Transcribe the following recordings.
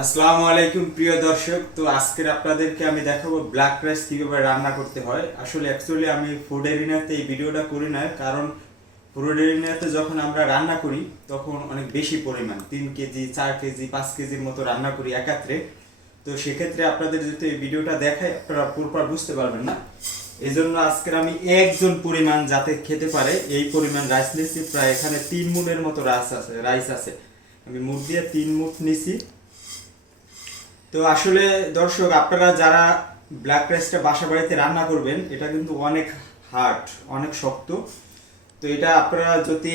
আসসালামু আলাইকুম প্রিয় দর্শক। তো আজকের আপনাদেরকে আমি দেখাবো ব্ল্যাক রাইস কীভাবে রান্না করতে হয়। আসলে অ্যাকচুয়ালি আমি ফুড এরিনাতে এই ভিডিওটা করি না, কারণ ফুড এরিনাতে যখন আমরা রান্না করি তখন অনেক বেশি পরিমাণ 3 কেজি 4 কেজি 5 কেজির মতো রান্না করি একাত্রে। তো সেক্ষেত্রে আপনাদের যদি এই ভিডিওটা দেখায় আপনারা পুরোপুরি বুঝতে পারবেন না। এই জন্য আজকের আমি একজন পরিমাণ যাতে খেতে পারে এই পরিমাণ রাইস নিয়েছি। প্রায় এখানে 3 মুঠের মতো রাইস আছে। আমি মুঠ দিয়ে 3 মুঠ নিছি। তো আসলে দর্শক, আপনারা যারা ব্ল্যাক রাইসটা বাসা বাড়িতে রান্না করবেন, এটা কিন্তু অনেক হার্ড, অনেক শক্ত। তো এটা আপনারা যদি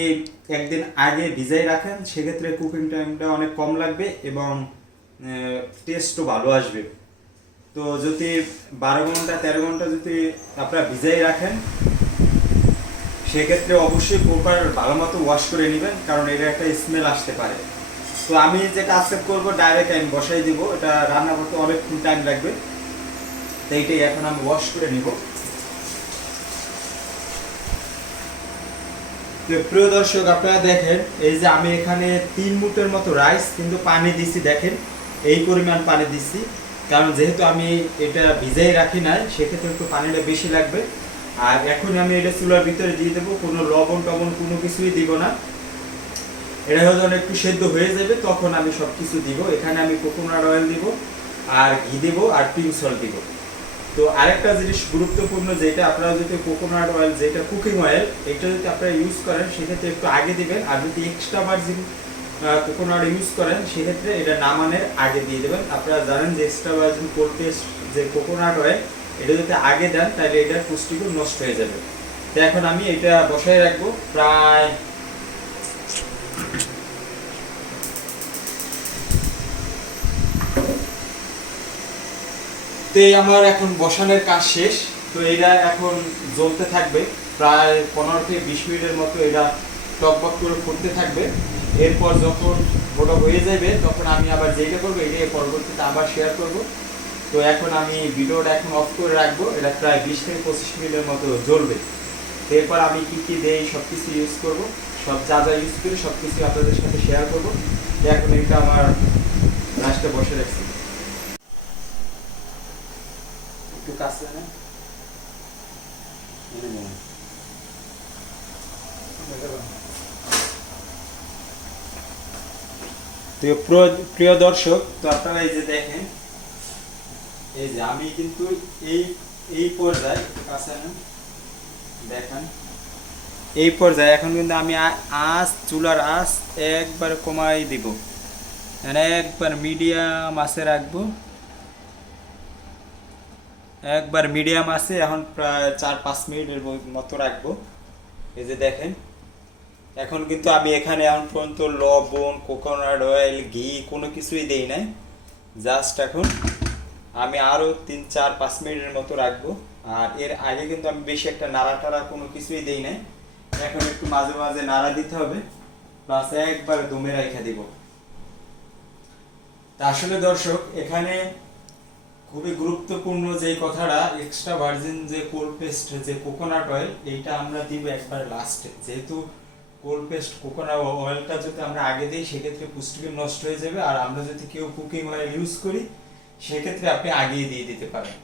একদিন আগে ভিজাই রাখেন সেক্ষেত্রে কুকিং টাইমটা অনেক কম লাগবে এবং টেস্টও ভালো আসবে। তো যদি 12 ঘন্টা 13 ঘন্টা যদি আপনারা ভিজাই রাখেন সেক্ষেত্রে অবশ্যই প্রপার ভালো মতো ওয়াশ করে নেবেন, কারণ এটা একটা স্মেল আসতে পারে। তো আমি যেটা আজকে করবো, ডাইরেক্ট আমি বসাই দিব, এটা রান্না করতে অনেকক্ষণ টাইম লাগবে। তো এইটাই এখন আমি ওয়াশ করে নিব। তো প্রিয় দর্শক, আপনারা দেখেন এই যে আমি এখানে 3 মুঠের মতো রাইস কিন্তু পানি দিছি, দেখেন এই পরিমাণ পানি দিছি। কারণ যেহেতু আমি এটা ভিজাই রাখি নাই সেক্ষেত্রে একটু পানিটা বেশি লাগবে। আর এখন আমি এটা চুলার ভিতরে দিয়ে দেবো, কোনো লবণ টবণ কোনো কিছুই দিব না। এটা যখন একটু সেদ্ধ হয়ে যাবে তখন আমি সব কিছু দিব। এখানে আমি কোকোনাট অয়েল দিব, আর ঘি দিব, আর পিঙ্ক সল্ট দিব। তো আরেকটা জিনিস গুরুত্বপূর্ণ, যেটা আপনারা যদি কোকোনাট অয়েল, যেটা কুকিং অয়েল, এটা যদি আপনারা ইউজ করেন সেক্ষেত্রে একটু আগে দিবেন। আর যদি এক্সট্রা ভার্জিন কোকোনাট ইউজ করেন সেক্ষেত্রে এটা নামানোর আগে দিয়ে দেবেন। আপনারা জানেন যে এক্সট্রা ভার্জিন কোল্ড প্রেসড যে কোকোনাট অয়েল, এটা যদি আগে দেন তাহলে এটার পুষ্টিগুণ নষ্ট হয়ে যাবে। তো এখন আমি এটা বসায় রাখবো প্রায় তো এই আমার এখন বসানোর কাজ শেষ। তো এটা এখন জ্বলতে থাকবে প্রায় 15 থেকে 20 মিনিটের মতো। এটা টকবক করে ফুটতে থাকবে। এরপর যখন ওটা হয়ে যাবে তখন আমি আবার যেটা করবো এটাই পরবর্তীতে আবার শেয়ার করব। তো এখন আমি ভিডিওটা এখন অফ করে রাখবো। এটা প্রায় 20 থেকে 25 মিনিটের মতো জ্বলবে। এরপর আমি কি কি দেই সব কিছু ইউজ করবো, সব যা যা ইউজ করি সব কিছু আপনাদের সাথে শেয়ার করবো। এখন এটা আমার লাস্টে বসে রাখছি একটু কাছে না। তো প্রিয় দর্শক, তো আপনারা এই যে দেখেন, এই যে আমি কিন্তু এই এই পর্যায়ে কাছে না দেখেন, এই পর্যায়ে এখন কিন্তু আমি চুলার আঁচ একবার কমাই দিব, মানে একবার মিডিয়াম আঁচে রাখবো। একবার মিডিয়াম আছে, এখন প্রায় 4-5 মিনিটের মতো রাখবো। এই যে দেখেন, এখন কিন্তু আমি এখানে এখন পর্যন্ত লবণ, কোকোনাট অয়েল, ঘি কোনো কিছুই দেই নাই। জাস্ট এখন আমি আরও 3-4-5 মিনিটের মতো রাখবো। আর এর আগে কিন্তু আমি বেশি একটা নাড়া টাড়া কোনো কিছুই দেই নাই। এখন একটু মাঝে মাঝে নাড়া দিতে হবে, প্লাস একবার দমে রেখে দিব। তা আসলে দর্শক, এখানে খুবই গুরুত্বপূর্ণ যে কথাটা, এক্সট্রা ভার্জিন যে কোল্ড পেস্ট যে কোকোনাট অয়েল, এইটা আমরা দিব একবার লাস্টে। যেহেতু কোল্ড পেস্ট কোকোনাট অয়েলটা যদি আমরা আগে দিই সেক্ষেত্রে পুষ্টিগুণ নষ্ট হয়ে যাবে। আর আমরা যদি কেউ কুকিং অয়েল ইউজ করি সেক্ষেত্রে আপনি আগেই দিয়ে দিতে পারেন।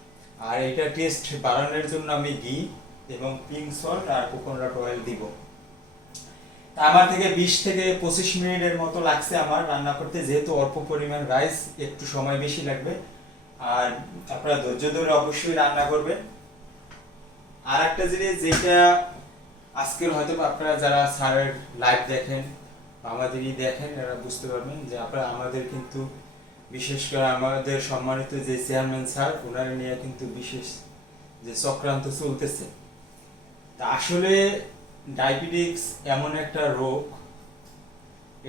আর এটা টেস্ট বাড়ানোর জন্য আমি ঘি এবং পিঙ্ক সল্ট আর কোকোনাট অয়েল দিব। আমার থেকে 20 থেকে 25 মিনিটের মতো লাগছে আমার রান্না করতে, যেহেতু অল্প পরিমাণ রাইস, একটু সময় বেশি লাগবে। আর আপনারা ধৈর্য ধরে অবশ্যই রান্না করবেন। আর একটা জিনিস যেটা আজকের হয়তো আপনারা যারা স্যারের লাইভ দেখেন বা আমাদেরই দেখেন, এরা বুঝতে পারবেন যে আপনারা আমাদের কিন্তু বিশেষ করে আমাদের সম্মানিত যে চেয়ারম্যান স্যার, ওনারা নিয়ে কিন্তু বিশেষ যে চক্রান্ত চলতেছে। তা আসলে ডায়াবেটিক্স এমন একটা রোগ,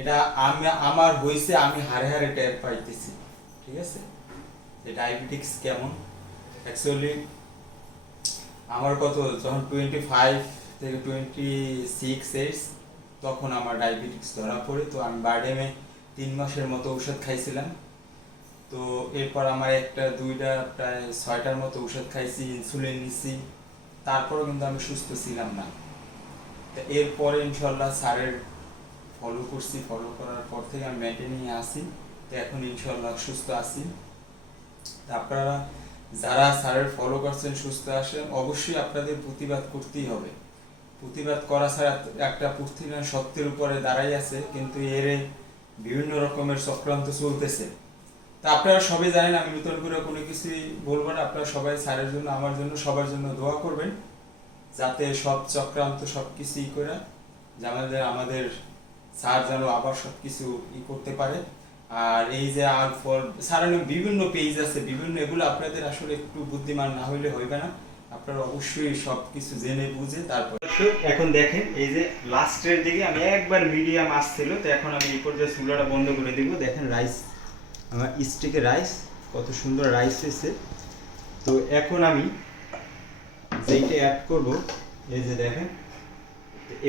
এটা আমার হয়েছে, আমি হারে হারে টের পাইতেছি। ঠিক আছে, যে ডায়াবেটিক্স কেমন। অ্যাকচুয়ালি আমার কত, যখন 25 থেকে 26 এজ তখন আমার ডায়াবেটিক্স ধরা পড়ে। তো আমি বারডেমে 3 মাসের মতো ওষুধ খাইছিলাম। তো এরপর আমার একটা দুইটা প্রায় 6টার মতো ওষুধ খাইছি, ইনসুলিন নিছি, তারপরও কিন্তু আমি সুস্থ ছিলাম না। তো এরপরে ইনশাল্লাহ স্যারের ফলো করছি, ফলো করার পর থেকে আমি মেনটেনিং আসি। তো এখন ইনশাআল্লাহ সুস্থ আছি। তা আপনারা যারা স্যারের ফলো করছেন, সুস্থ আসেন, অবশ্যই আপনাদের প্রতিবাদ করতেই হবে। প্রতিবাদ করা ছাড়া একটা প্রতিষ্ঠান সত্যের উপরে দাঁড়াই আছে, কিন্তু এর বিভিন্ন রকমের চক্রান্ত চলতেছে। তা আপনারা সবাই জানেন, আমি নতুন করে কোনো কিছুই বলবো না। আপনারা সবাই স্যারের জন্য, আমার জন্য, সবার জন্য দোয়া করবেন, যাতে সব চক্রান্ত সব কিছুই করে যে আমাদের স্যার যেন আবার সব কিছু করতে পারে। আর এই যে আর ফর স্যারের বিভিন্ন পেজ আছে, বিভিন্ন এগুলো আপনাদের আসলে একটু বুদ্ধিমান না হইলে হইবে না। আপনারা অবশ্যই সব কিছু জেনে বুঝে তারপর। এখন দেখেন এই যে লাস্টের দিকে আমি একবার মিডিয়াম আসছিল, তো এখন আমি এই পর্যায়ে চুলাটা বন্ধ করে দিব। দেখেন রাইস, আমার স্টিকে রাইস, কত সুন্দর রাইস হয়েছে। তো এখন আমি যেইটা অ্যাড করব, এই যে দেখেন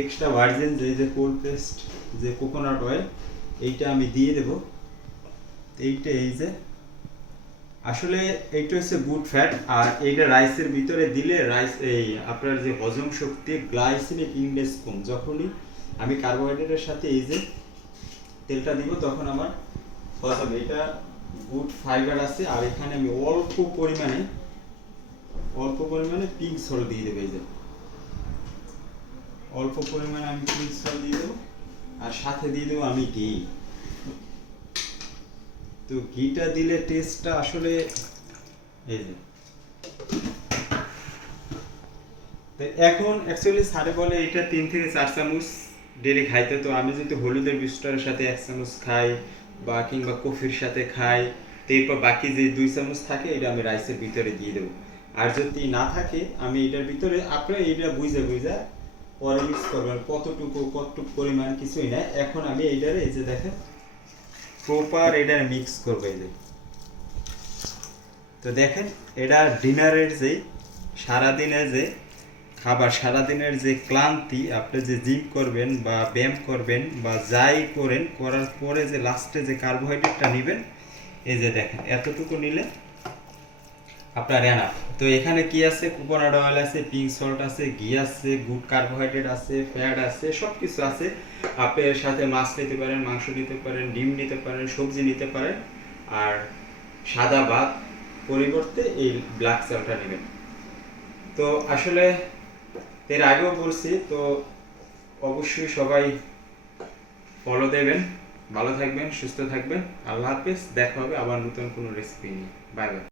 এক্সট্রা ভার্জিন যে কোল্ড প্রেসড যে কোকোনাট অয়েল, এইটা আমি দিয়ে দেব। এইটা এই যে আসলে এইটা হচ্ছে গুড ফ্যাট, আর এইটা রাইসের ভিতরে দিলে রাইস এই আপনার যে হজম শক্তি, গ্লাইসেমিক ইনডেক্স কম। যখনই আমি কার্বোহাইড্রেটের সাথে এই যে তেলটা দিব, তখন আমার হজম, এটা গুড ফাইবার আছে। আর এখানে আমি অল্প পরিমাণে পিঙ্ক সল্ট দিয়ে দেবো। এই যে অল্প পরিমাণে আমি পিঙ্ক সল্ট দিয়ে দেবো, আর সাথে দিয়ে দেবো আমি ঘি। তো ঘিটা দিলে টেস্টটা আসলে এই যে এখন অ্যাকচুয়ালি স্যারে বলে এটা 3 থেকে 4 চামচ ডেলি খাইতে। তো আমি যদি হলুদের বিস্টারের সাথে 1 চামচ খাই বা কিংবা কফির সাথে খাই, তো এরপর বাকি যে 2 চামচ থাকে এটা আমি রাইসের ভিতরে দিয়ে দেবো। আর যদি না থাকে আমি এটার ভিতরে, আপনারা এটা বুঝে পরে মিক্স করবেন কতটুকু পরিমাণ, কিছুই না। এখন আমি এইটারে এই যে দেখেন প্রপার এটা মিক্স করবো এই যে। তো দেখেন এটা ডিনারের যে সারাদিনের যে খাবার, সারাদিনের যে ক্লান্তি, আপনি যে জিম করবেন বা ব্যায়াম করবেন বা যাই করেন, করার পরে যে লাস্টে যে কার্বোহাইড্রেটটা নেবেন, এই যে দেখেন এতটুকু নিলে আপনার এনাফ। তো এখানে কি আছে, কোকোনাট অয়েল আছে, পিঙ্ক সল্ট আছে, ঘি আছে, গুড কার্বোহাইড্রেট আছে, ফ্যাট আছে, সব কিছু আছে। আপনি এর সাথে মাছ নিতে পারেন, মাংস নিতে পারেন, ডিম নিতে পারেন, সবজি নিতে পারেন। আর সাদা ভাত পরিবর্তে এই ব্ল্যাক চালটা নেবেন। তো আসলে এর আগেও বলছি, তো অবশ্যই সবাই ফলো দেবেন। ভালো থাকবেন, সুস্থ থাকবেন। আল্লাহ হাফেজ, দেখা হবে আবার নতুন কোনো রেসিপি নিয়ে। Bye bye.